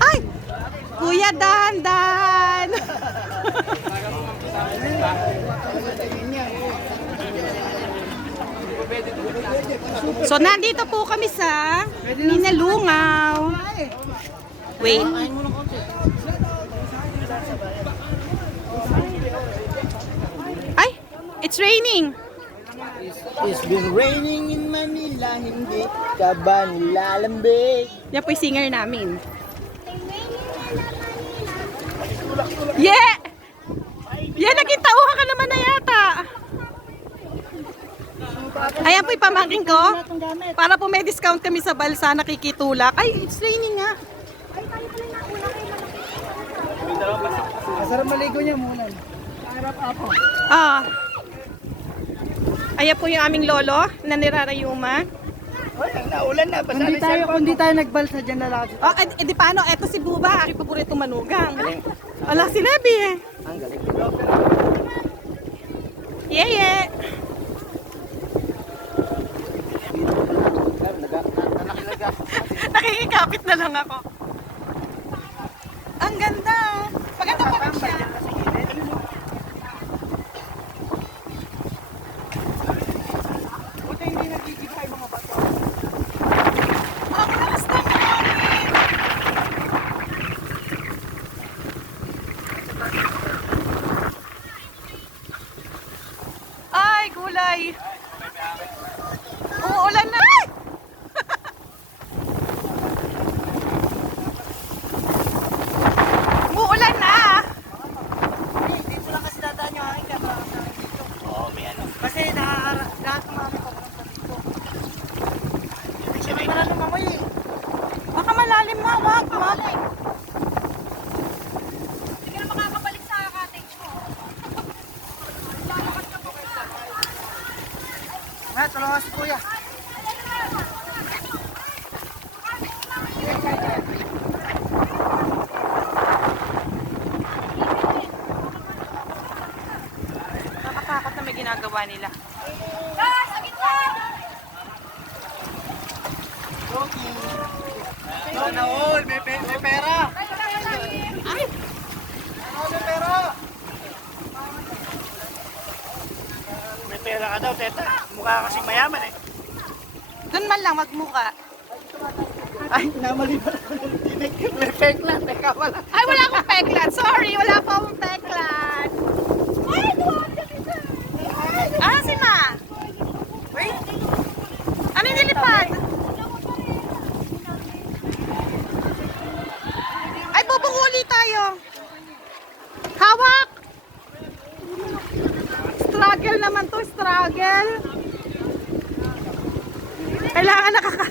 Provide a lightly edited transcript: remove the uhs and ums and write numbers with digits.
Ay! Kuya, dahan-dahan! So, nandito po kami sa Ninalungaw. Wait. Ay! It's raining! It's been raining in Manila, hindi ka ba nilalambig? Yan po yung singer namin. Yeah! Yeah, naging tauhan ka naman na yata. Ayan po yung pamangking ko. Para po may discount kami sa balsa, nakikitulak. Ay, it's raining nga. Masarap maligo niya muna. Harap ako. Ah. Ayan po yung aming lolo na nirarayuma. Naulan na. Kung di tayo nagbalsa dyan na lang. Oh, di paano? Eto si Buba, aking paborito manugang. Ala, si Levi eh. Ang galing. Yeah, yeah. Nakikikapit na lang ako. Ang ganda. Maganda pa rin siya. Buti hindi nagigibay mga bato. Ang lakas na ay, gulay. Uulan na. Ay! Uulan na. Dito lang kasi dadaan yung hangin ka. Oo, may ano. Kasi lahat ng mga papunta dito. Kasi may malalim amoy eh. Baka malalim na, wag. Hindi ka na makakabalik sa cottage ko. Tulungan si kuya. Nakakatakot na may ginagawa nila. Guys, sa gitna! Sana all, may pera. Ay! May pera. May pera ka daw, teta. Mukha kasing mayaman eh. Doon man lang magmuka. Ay, namali pa ako ng tinig. May fake lang, teka wala. Ay, wala akong peklat. Sorry, wala po akong peklat. Ay, duwan ka kita! Ah, si Ma. Wait. Ano yung nilipad? Ay, bubunguli tayo. Hawak. Struggle naman to, struggle. Kailangan nakaka